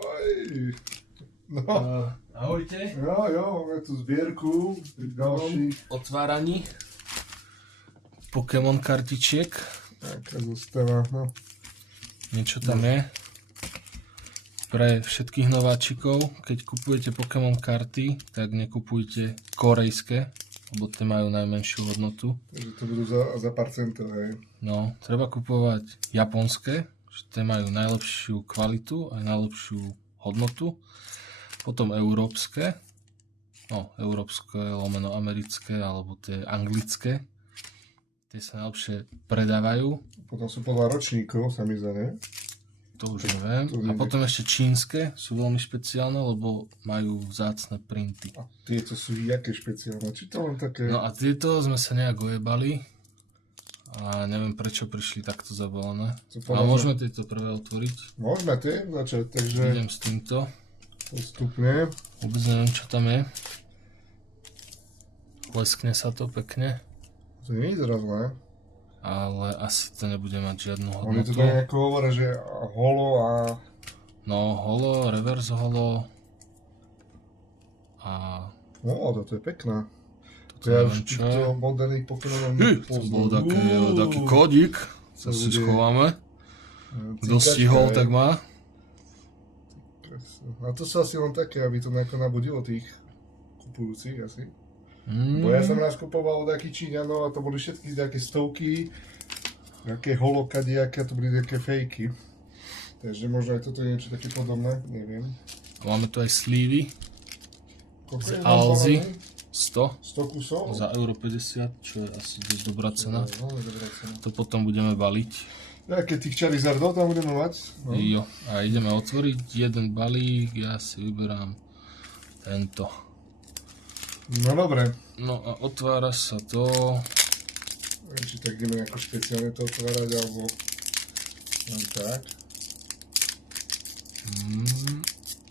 Oj. No. Ahojte. Jo, máme tu zbierku ďalších. Otváraní Pokémon kartičiek. Taká zostava, no. Niečo tam je. Pre všetkých nováčikov, keď kupujete Pokémon karty, tak nekupujte korejské, lebo tie majú najmenšiu hodnotu. Takže to budú za pár centov, hej. No, treba kupovať japonské, že tie majú najlepšiu kvalitu a najlepšiu hodnotu. Potom európske, no európske lomeno americké alebo tie anglické. Tie sa najlepšie predávajú. Potom sú podľa ročníkov, sa mi zdá, ne? To už neviem. A potom ešte čínske sú veľmi špeciálne, lebo majú vzácne printy. A tieto sú jaké špeciálne? Či to len také... No a tieto sme sa nejak ojebali. A neviem prečo prišli takto zabalené. A môžeme tieto prvé otvoriť? Môžeme tie začať, takže... Idem s týmto. Postupne. Vôbec neviem čo tam je. Leskne sa to pekne. To nie je zrazné. Ale asi to nebude mať žiadnu hodnotu. Oni to tak nejako hovoria, že holo a... No holo, reverse holo. A... No, toto je pekné. To ja už týchto moderných Pokémonov to bol taký kódik. To si schováme. Kto stihol, tak má. A to sú asi len také, aby to nabudilo tých kupujúcich asi. Bo ja som raz kupoval od takých Číňanov a to boli všetky také stovky, nejaké holokadiaké, to boli také fejky. Takže možno aj toto je niečo také podobné, neviem. Máme tu aj slívy. Z Alzy. 100. 100 kusov? Za euro 50, čo je asi dosť dobrá cena. To potom budeme baliť. Keď tých Charizardov tam budeme mať. No. Jo, a ideme otvoriť jeden balík, ja si vyberám tento. No dobre. No a otvára sa to. Neviem, či tak ideme nejako špeciálne to otvárať, alebo len tak.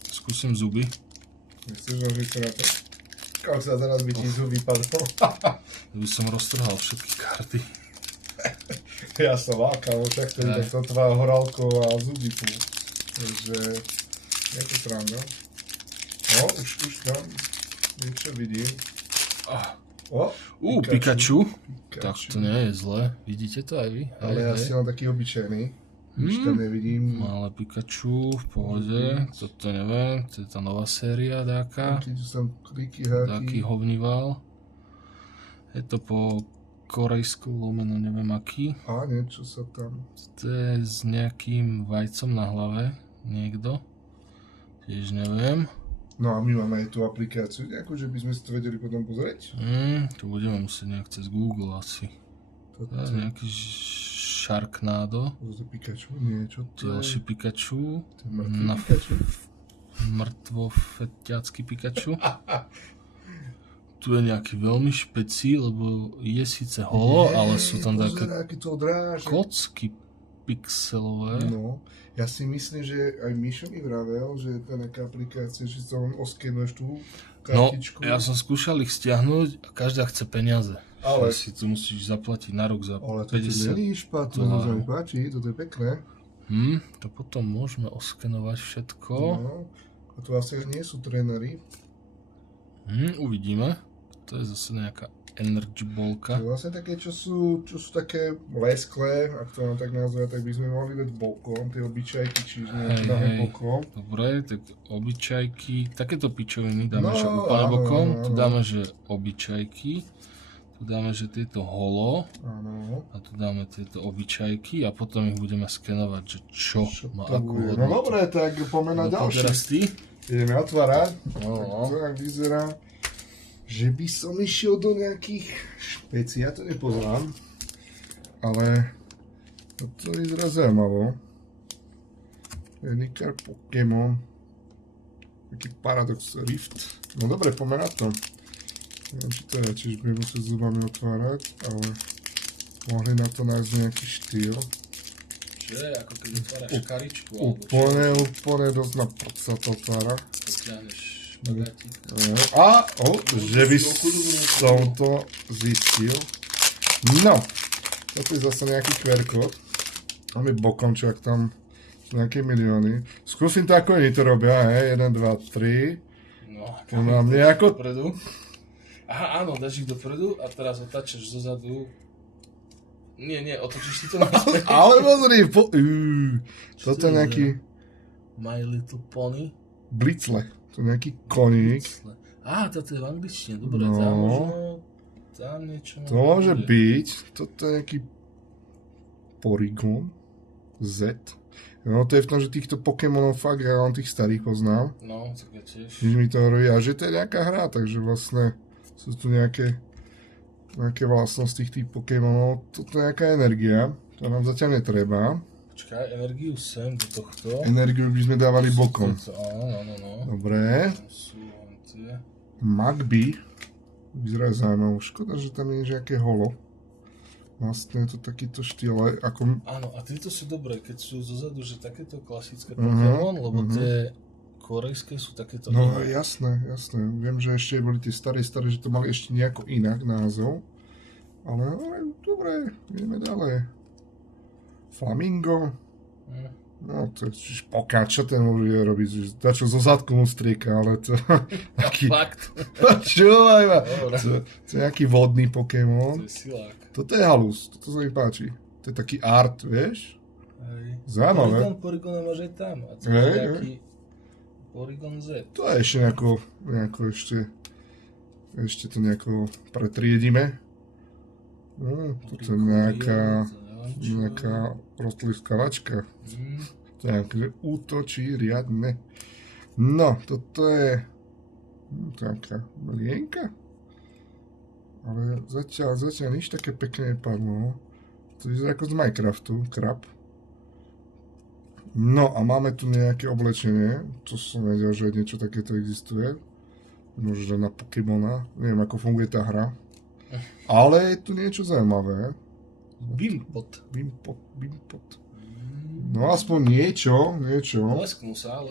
Skúsim zuby. Nechceš nožiť sa na to? Kam sa teraz by ti zuby padlo? By som roztrhal všetky karty. Ja som vákal, však to je to tvoja horálko a zuby tu. Takže je to sranda. No, už tam niečo vidím. Pikachu. Tak to nie je zle. Vidíte to aj vy? Ale ja si len taký obyčajný. Už tam nevidím. Malé Pikachu, v pohode. Toto neviem, to je tá nová séria dáka. Tu som kliky, háky. Taký hovnival. Je to po korejsku lomeno, neviem aký. A niečo sa tam... To je s nejakým vajcom na hlave. Niekto. Tiež neviem. No a my máme aj tú aplikáciu nejakú, že by sme si to vedeli potom pozrieť. To budeme musieť nejak cez Google asi. To je nejaký Sharknado. To je Pikachu, niečo to je... Ďalší Pikachu. To je mŕtvý Pikachu. Mŕtvofetiacký Pikachu. Tu je nejaký veľmi špeci, lebo je síce holo, ale sú tam také kocky pixelové. No, ja si myslím, že aj Mišo mi vravel, že je to nejaká aplikácia, že to len oskenuješ tú kartičku. No, ja som skúšal ich stiahnuť a každá chce peniaze. Ale si tu musíš zaplatiť na rok za 50 $. Ale to není špatné, to sa mi páči, toto je pekné. To potom môžeme oskenovať všetko. No, a tu asi nie sú tréneri. Uvidíme. To je zase nejaká energy bolka. To je vlastne také, čo sú také lesklé, ak to mám tak nazvať, tak by sme mohli dať bokom, tie obyčajky, čiže dáme bokom. Dobre, tak obyčajky, takéto pičoviny dáme, že úplne bokom, tu dáme, že obyčajky, tu dáme, že tieto holo, a tu dáme tieto obyčajky a potom ich budeme skenovať, že čo má akú hodnotu. No dobre, tak poďme na ďalšie. Teraz ty? Ideme otvárať, to tak vyzerá. Že by som išiel do nejakých špecií, ja to nepoznám, ale to vyzerá zaujímavo. Unikár Pokémon, taký Paradox Rift. No dobre, poďme na to. Neviem, či to je, čiže budem musieť zubami otvárať, ale mohli na to nájsť nejaký štýl. Čo je, ako keď otváraš karičku? Úplne dosť na prd sa to otvára. Potiahneš. A, že by som to zistil. No, toto je zase nejaký QR kód. Máme bokom, čo ak tam nejaké milióny. Skúsim to, ako oni to robia, hej, 1, 2, 3. No, To mám nejako... dopredu. Aha, áno, dáš ich dopredu a teraz otáčaš zozadu. Nie, otočíš si to naspäť. Ale pozri, toto je nejaký My Little Pony. blicle. To je nejaký koník. Á, toto je v angličtine, dobre, No. tam možno... Tam niečo... To môže byť. Toto je nejaký Porygon Z. No to je v tom, že týchto Pokémonov fakt ja len tých starých poznám. No, tak ja tiež. Když mi to hovorí, a že to je nejaká hra, takže vlastne sú tu nejaké vlastnosti tých Pokémonov. Toto je nejaká energia, to nám zatiaľ netreba. Počkaj, energiu sem do tohto. Energiu by sme dávali bokom. Áno. Dobre. Tam sú len tie. Magby. Vyzerá zaujímavé. Škoda, že tam je nejaké holo. Vlastne je to takýto štýl, ako... Áno, a tieto sú dobré, keď sú zozadu, že takéto klasické Pokémon, lebo tie korejské sú takéto No iné. jasné. Viem, že ešte boli tie staré, že to mali ešte nejako inak názov. Ale dobre, ideme ďalej. Flamingo. No to je čo ten môže robiť? Dačo zo zadku mu strieka, ale to... Fakt. Čúvaj ma. Dobre. To je nejaký vodný Pokémon. To je silák. Toto je halus, toto sa mi páči. To je taký art, vieš? Hej. Zaujímavé. Porygon máš aj tam. A to Hej, je nejaký Porygon Z. To je ešte nejako ešte to nejako pretriedime. Toto je nejaká rostliskavačka. To je nejaké, že útočí riadne. No, toto je taká mlienka. Ale zatiaľ nič také pekné nepadlo. To je ako z Minecraftu, krab. No a máme tu nejaké oblečenie. To som vedel, že niečo takéto existuje. Možno na Pokémona. Neviem, ako funguje tá hra. Ale je tu niečo zaujímavé. Bimpot. Bimpot. No aspoň niečo. Lesknú sa.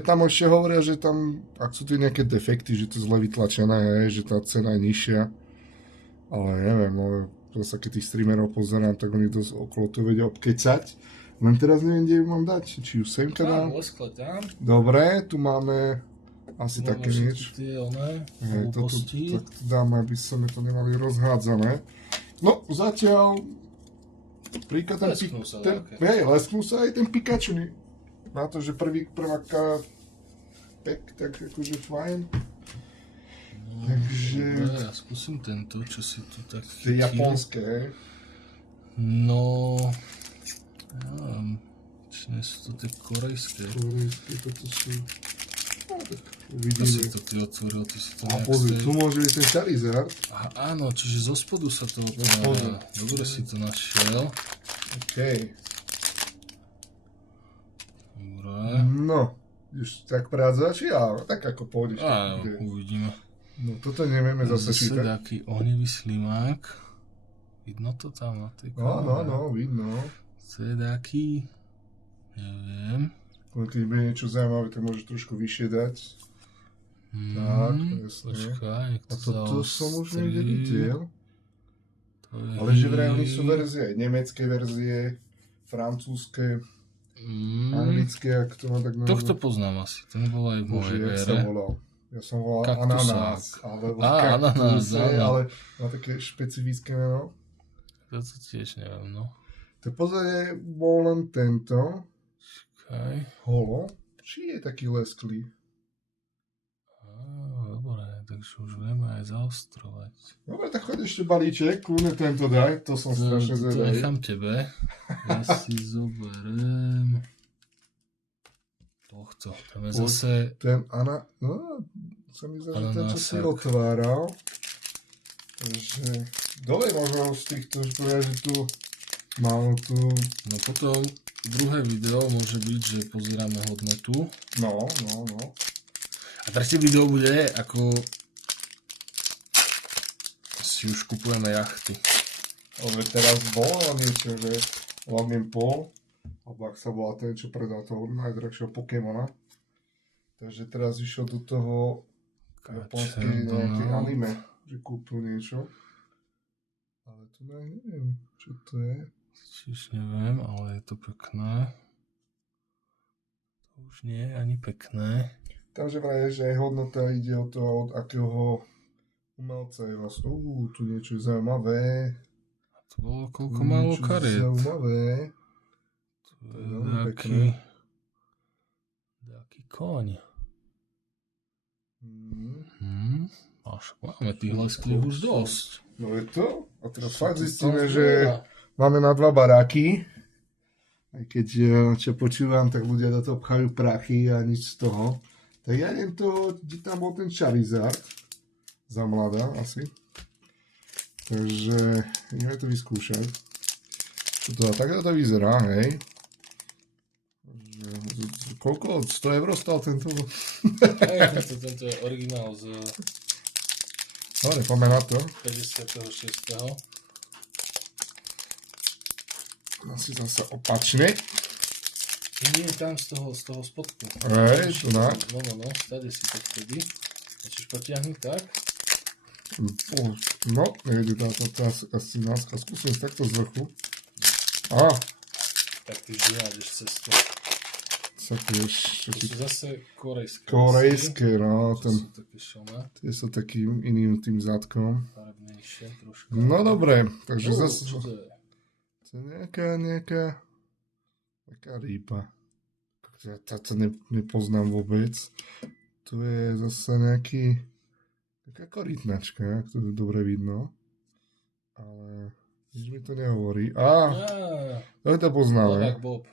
Tam ešte hovoria, že tam, ak sú tu nejaké defekty, že to zle vytlačené je, že tá cena je nižšia. Ale neviem, zase keď tých streamerov pozerám, tak oni dosť okolo to vedia obkecať. Len teraz neviem, kde ju mám dať. Či ju semka dám? Leskle tam. Dobre, tu máme asi Tu také máme niečo. Tie one, Toto hlúposti. tak dáme, aby sme to nemali rozhádzané. No, zatiaľ príklad Lesknú sa také. lesknú sa aj ten Pikachu. Na to, že prvá pek, tak akože fajn. Takže... Dobre, ja skúsim tento, čo si tu tak To je japonské, hej? No... Ja neviem, či nie sú to tie korejské. Korejské, toto sú... No, tak To si uvidíme. to ty otvoril, ty si to A nejak pozri, z tej- tu môže byť ten Charizard. Aha, áno, čiže zo spodu sa to spodu. otvára. Dobre si to našiel. OK. Dobre. No, už tak prádzaš? Ja, tak ako pôjdeš. Áno, tak bude. uvidíme. No toto nevieme zase Zase čítať. taký ohnivý slimák. Vidno to tam na tej kamere? No, vidno. To je taký... Neviem. Len keď bude niečo zaujímavé, tak môžeš trošku vyššie dať. Tak, jasne. Počkaj, nech A to toto som už niekde zaostrí. videl. To je... Ale že vraj oni sú verzie, aj nemecké verzie, francúzske, anglické, ak to má tak nazvať. Tohto poznám asi, ten bol aj v Bože, mojej jak sa ére. volal? Ja som volal Kaktusák. ananás, alebo Ananás, kaktus, áno. ale má také špecifické meno. To tiež neviem, no. To pozadie bol len tento, Okay. holo, či je taký lesklý. Dobre, takže už vieme aj zaostrovať. Dobre, tak choď ešte balíček, kľudne tento daj, to som strašne To zvedavý. nechám tebe. Ja si zoberiem tohto. Tam je zase... Ten no, sa mi zdá, že ten, čo si Ananásák. otváral. Takže, dobre, možno z týchto, že povedal, že tu mám tu, No potom druhé video môže byť, že pozeráme hodnotu. no. A tretie video bude, ako si už kupujeme jachty. Ale teraz bolo niečo, že Logan Paul, alebo ak sa volá ten, čo predal toho najdrahšieho Pokémona. Takže teraz išiel do toho japonské nejaké anime, že kúpil niečo. Ale tu neviem, čo to je. Čiže neviem, ale je to pekné. Už nie je ani pekné. Takže vraj, že aj hodnota ide o to, od akého umelca je vlastne. Tu niečo je zaujímavé. To bolo koľko málo kariet. Zaujímavé. To je je veľmi nejaký koň. Máme tých lesklých už dosť. No je to. A teraz fakt zistíme, že máme na 2 baráky. Aj keď čo počúvam, tak ľudia do toho pchajú prachy a nič z toho. Tak ja neviem to, kde tam bol ten Charizard. Za mladá asi. Takže ideme to vyskúšať. Takto to vyzerá, hej. Koľko? 100 € stal tento? Tento je originál z... Dobre, poďme na to. 56. Asi zase opačne. Nie, tam z toho spodku. Hej, tu na. No, stade si to vtedy. Začneš potiahnuť, tak? No, nejde táto asi náska. Skúsim takto z vrchu. Tak ty vždy nájdeš cestu. To sú zase korejské. Korejské, no. To sú také šona. Tie sú takým iným tým zadkom. Farebnejšie trošku. No dobre, takže zase... Čo to je? To je nejaká taká rýba. Ja to nepoznám vôbec. Tu je zase taká korytnačka, to je dobre vidno. Ale nič mi to nehovorí. To to poznáme. Levák Bob.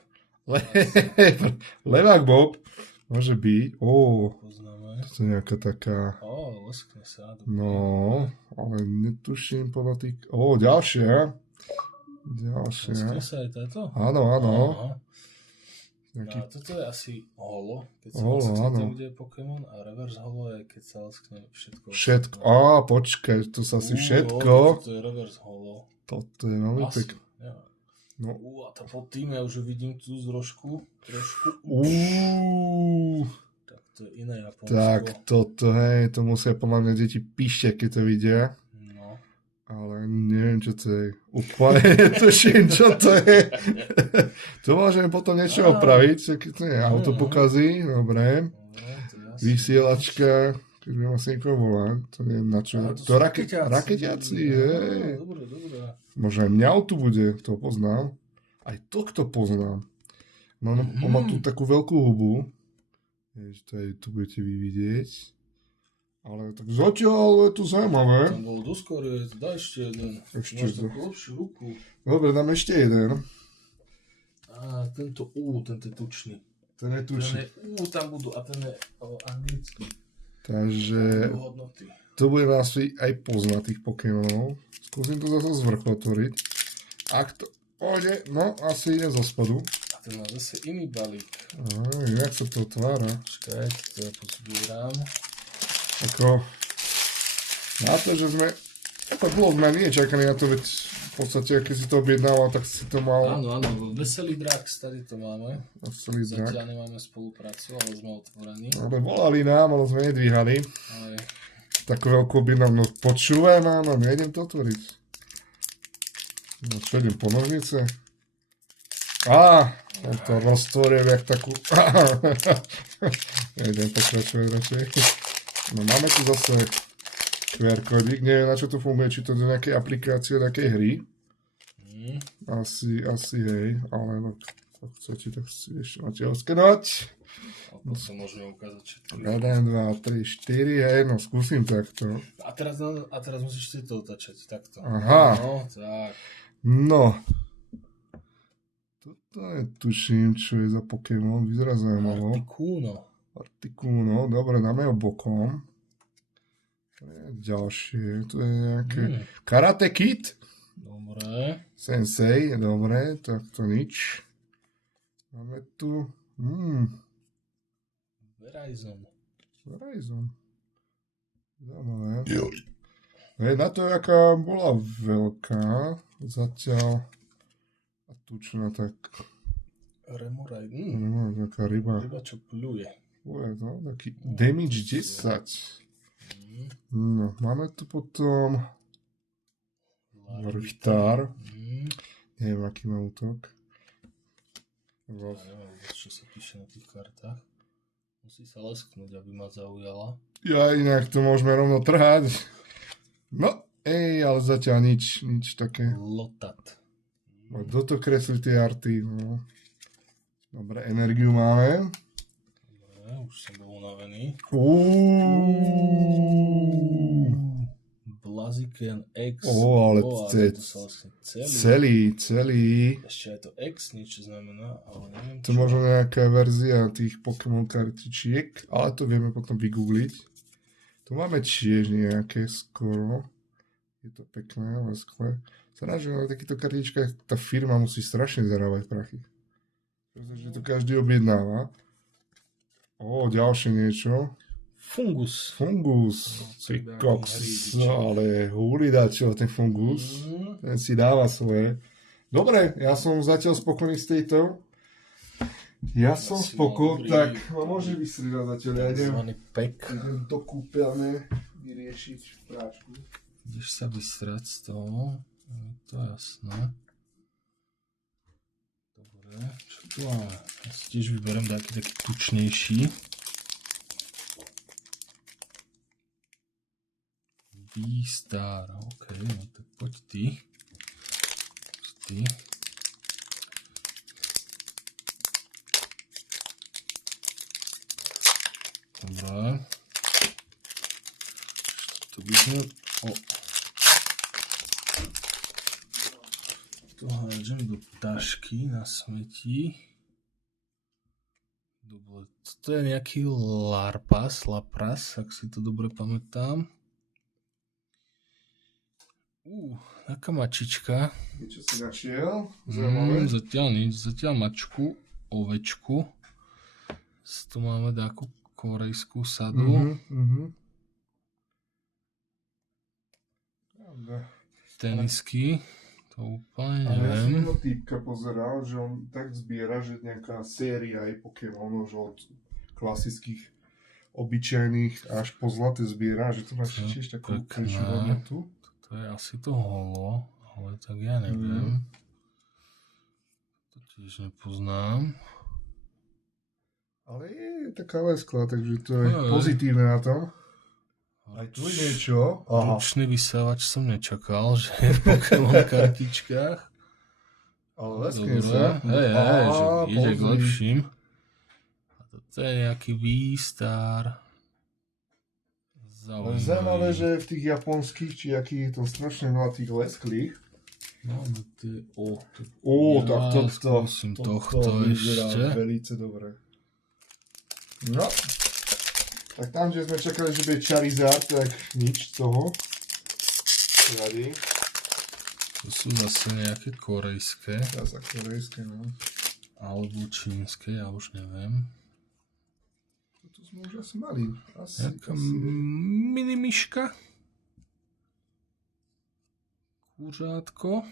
Levák Bob. Môže byť. Poznáme. To je nejaká taká... Leskne sa. Dobrý. No, ale netuším podľa tých... Ďalšia. Leskne sa aj táto? Áno. A toto je asi holo, keď sa Holo, leskne, áno. to bude Pokémon, a reverse holo je, keď sa leskne všetko. Všetko. Počkaj, to sa asi všetko. Toto je reverse holo. Toto je veľmi Asi, pekné. neviem. No. A to pod tým, ja už vidím tú trošku. Tak to je iné Japonsko. Tak toto, hej, to musia podľa mňa deti píšťať, keď to vidia. No. Ale neviem, čo to je. Úplne netuším, čo to je. To môžeme potom niečo opraviť, keď to je autopokazí, dobre. Vysielačka, keď ma vlastne niekoho volá, to neviem na čo. To raketiaci, je. Dobre. Možno aj mňau tu bude, to poznám. Aj to poznám. No, on má tu takú veľkú hubu. Tu budete vy vidieť. Ale tak zatiaľ je to zaujímavé. Tam bol doskôr, daj ešte jeden. Ešte máš takú lepšiu ruku. Dobre, dáme ešte jeden. Tento je tučný. Ten je tučný. Tam budú, a ten je anglický. Takže to budeme asi aj poznať tých Pokémonov. Skúsim to zase z vrchu otvoriť. Ak to pôjde, no asi ide zo spodu. A ten má zase iný balík. Jak sa to otvára? Počkaj, to ja pozbieram. Ako na to, že sme dlho sme nie čakali na to, veď v podstate, keď si to objednával, tak si to mal... Áno, Veselý drak, tady to máme. Veselý drak. Zatiaľ nemáme spoluprácu, ale sme otvorení. Ale volali nám, ale sme nedvíhali. Ale... Takú veľkú objednám, no počúvaj ma, no nejdem to otvoriť. No čo, idem po nožnice? Som to roztvoril jak takú... Nejdem pokračovať radšej. No máme tu zase QR kódik, neviem na čo to funguje, či to do nejakej aplikácie, nejakej hry. Asi hej, ale no, ak chcete, tak si ešte máte oskenovať. A potom môžeme ukázať všetky. 1, 2, 3, 4, hej, no skúsim takto. A teraz musíš si to otačať, takto. Aha. No, tak. No. Toto netuším, čo je za Pokémon, vyzerá zaujímavo. Articuno, dobre, dáme ho bokom. Ďalšie, to je nejaké... Karate Kid? Dobre. Sensei, dobre, tak to nič. Máme tu... Verizon. Zaujímavé. Na to, jaká bola veľká, zatiaľ... A tučná tak... Remoraid. Taká ryba. Ryba, čo pľuje. No, taký damage 10. No, máme tu potom Larvitar. Neviem, aký má útok. Ja neviem vôbec, čo sa píše na tých kartách. Musí sa lesknúť, aby ma zaujala. Ja inak to môžeme rovno trhať. No, ale zatiaľ nič také. Lotat. Kto to kreslí tie arty? No. Dobre, energiu máme. Dobre, už som bol unavený. Blaziken X. Ale to sa vlastne celý. Ešte aj to X niečo znamená, ale neviem To možno nejaká verzia tých Pokémon kartičiek, ale to vieme potom vygoogliť. Tu máme tiež nejaké skoro. Je to pekné, lesklé. Sa rád, že na takýchto kartičkách tá firma musí strašne zarábať prachy. Pretože to každý objednáva. Ďalšie niečo. Fungus. Koks. No ale hulidačo, ten fungus. Ten si dáva svoje. Dobre, ja som zatiaľ spokojný z tejto. Ja som spokojný, tak ma môže vystriedať zatiaľ. Ja idem do kúpeľne vyriešiť prášku. Ideš sa vystrať z toho. To je jasné. Dobre, čo tu máme? Ja si tiež vyberiem taký tučnejší. V-Star, ok, no tak poď ty. Dobre. To by sme... To hádžem do tašky na smeti. Dobre, toto je nejaký Lapras, ak si to dobre pamätám. Taká mačička. Niečo si našiel? Zatiaľ nič, zatiaľ mačku, ovečku. Tu máme takú korejskú sadu. Tenisky. To úplne neviem. Ja som jedno týpka pozeral, že on tak zbiera, že nejaká séria aj Pokémonov, že od klasických obyčajných až po zlaté zbiera, že to máš tiež takú krajšiu hodnotu. To je asi to holo, ale tak ja neviem. To tiež nepoznám. Ale je taká lesklá, takže to je pozitívne na tom. Aj tu je niečo. Ručný vysávač som nečakal, že je v Pokémon kartičkách. Ale leskne sa. Že ide k lepším. A toto je nejaký V-Star. Zaujímavé, že v tých japonských, či akých je to strašne veľa tých lesklých. Máme tie... Tak toto ešte. Velice dobre. No. Tak tam, že sme čakali, že bude Charizard, tak nič z toho. Radi. To sú zase nejaké korejské. Zase korejské, no. Alebo čínske, ja už neviem. Toto sme už asi mali. Nejaká mini myška. Kuřátko.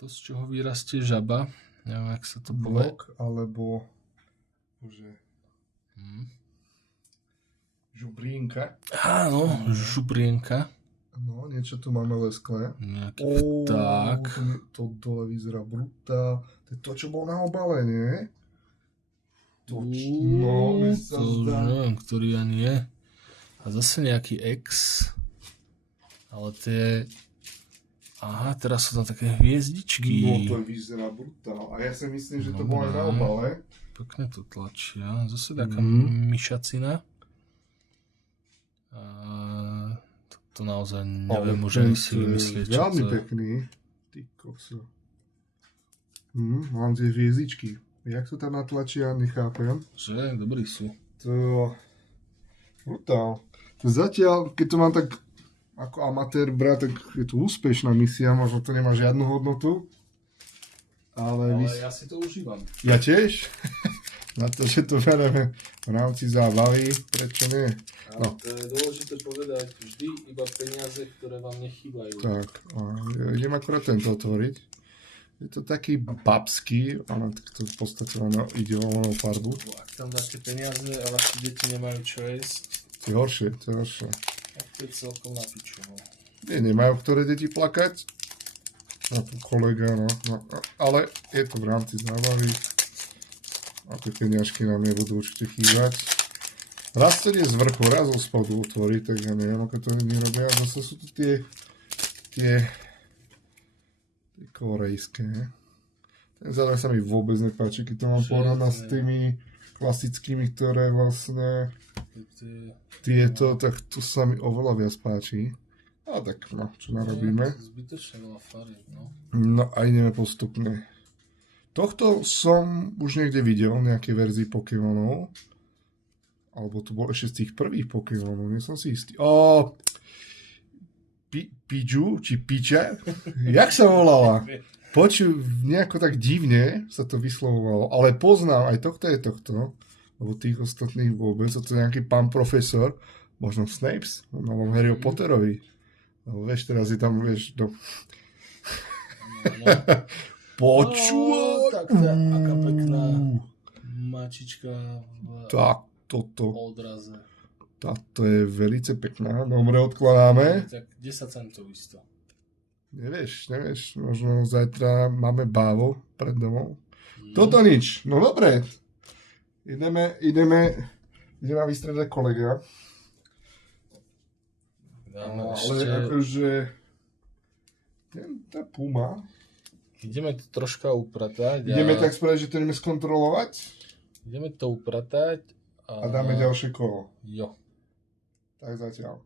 To, z čoho vyrastie žaba. Neviem, jak sa to povie. Blok, alebo... Žubrienka. Áno, žubrienka. No, niečo tu máme lesklé. Nejaký vták. To dole vyzerá brutál. To je to, čo bol na obale, nie? To už neviem, ktorý ani je. A zase nejaký X. Ale to je... Aha, teraz sú tam také hviezdičky. No, to vyzerá brutál. A ja si myslím, že to bolo aj na obale. Pekne to tlačia. Zase taká myšacina. To naozaj neviem už ani si vymyslieť, čo to je. Veľmi pekný. Ty kokso. Mám tie hviezdičky. Jak to tam natlačia, nechápem. Že? Dobrí sú. To... brutál. Zatiaľ, keď to mám tak ako amatér brať, tak je to úspešná misia, možno to nemá žiadnu hodnotu. Ale ja si to užívam. Ja tiež? Na to, že to bereme v rámci zábavy, prečo nie? No. To je dôležité povedať vždy iba peniaze, ktoré vám nechýbajú. Tak, idem akurát tento otvoriť. Je to taký babský, ale to v podstate ide o onú farbu. Ak tam dáte peniaze a vaši deti nemajú čo jesť, to je horšie. tak to je celkom na piču. Nemajú ktoré deti plakať. No tu kolega, no. Ale je to v rámci zábavy. A tie peňažky nám nebudú určite chýbať. Raz to ide z vrchu, raz zo spodu otvoriť, tak ja neviem, ako to oni robia. Zase sú tu tie korejské. Ten zároveň sa mi vôbec nepáči, keď to mám porovnať s tými klasickými, ktoré vlastne tieto, tak tu sa mi oveľa viac páči. A tak, no, čo narobíme? Zbytočne veľa farieb, no. No a ideme postupne. Tohto som už niekde videl, nejaké verzii Pokémonov. Alebo to bol ešte z tých prvých Pokémonov, nie som si istý. Pidžu, či Piče? Jak sa volala? Nejako tak divne sa to vyslovovalo, ale poznám, aj tohto je tohto, lebo tých ostatných vôbec, to je nejaký pán profesor, možno Snapes, novom Harry Potterovi. No, vieš, teraz je tam, vieš, Počúvaj! Tak to je aká pekná mačička v odraze. Táto je velice pekná, dobre odkladáme. Tak 10 centov isto. Nevieš, možno zajtra máme bávo pred domov. Toto nič, no dobre. Ideme vystredať kolega. Dáme ale akože tá Puma. Ideme to troška upratať. Ideme tak spraviť, že to ideme skontrolovať. Ideme to upratať. A dáme ďalšie kolo. Jo. Tak zatiaľ.